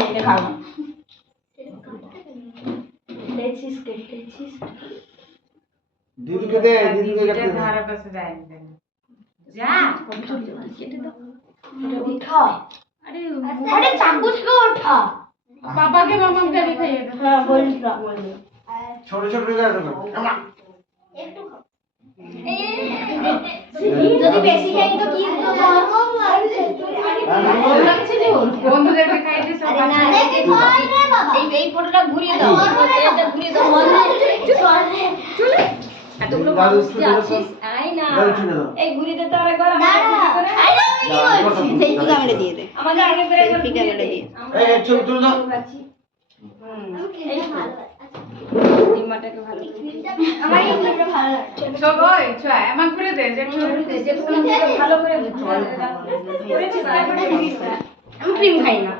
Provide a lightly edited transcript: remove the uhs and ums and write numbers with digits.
খেতে খাবো লেচিস দিদিকে দে, দিদিকে এটা কাটতে দে। ধারে পাশে যায় যা কেটে দাও খা আরে আরে চাকু থেকে ওঠা বাবাকে মামাকে আমি খাইয়ে দাও হ্যাঁ বলিস না ছোট ছোট করে কাটো না। আমা। যদি বেশি খাই তো কি লাগছে যে ওর বন্ধুদেরকে খাইয়ে সব এই ফটোটা ঘুরিয়ে দাও এটা ঘুরিয়ে দাও চলে এতগুলো মানুষ যে আছিস আই না এই ঘুরিয়ে দে তো আরেকবার সেলফি ক্যামেরা দিয়ে দে আমাকে আগে করে সেলফি ক্যামেরা দিয়ে এই ছবি তুল দাও। এই ডিমাটাকে ভালো আমার এই ভিডিওটা ভালো লাগে সব ওই ছয় আমার ঘুরে দে যে ভালো করে করেছিস আমি ক্রিম খাই না